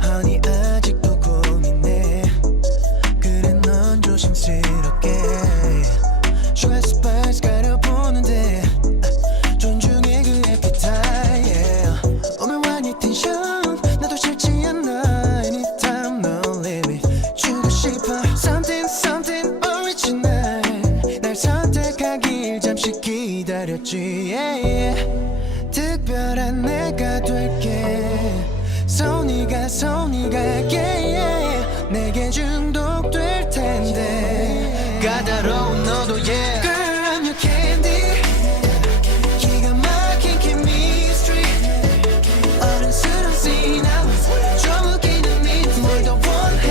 Honey 아직도 고민해. 그래 넌 조심스럽게 Stress bars 가려보는데 존중해 그 appetite yeah. 오묘한 이 텐션 나도 싫지 않아. Anytime no limit 주고 싶어 Something something original. 날 선택하길 잠시 기다렸지 yeah. 특별한 내가 될게 손이가 yeah. 내게 중독될 텐데 까다로운 너도 yeah. Girl I'm your candy. 기가 막힌 chemistry. 어른스러운 scene 좀 웃기는 네 뭘 더 원해.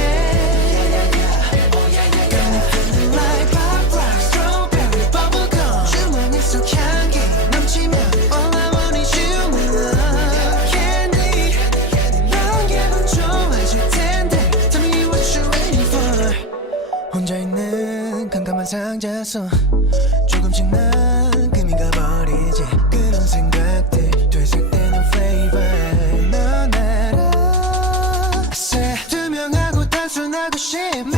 Got me feeling like pop rock strawberry bubblegum. 주머니 속 향기 넘치면 all I want is you love candy. 넌 기분 좋아질 텐데 Tell me what you waiting for. 혼자 있는 캄캄한 상자 속 조금씩 난 금이 가버리지. 그런 생각들 되살때는 flavor 넌 알아. I said 투명하고 단순하고 싶네.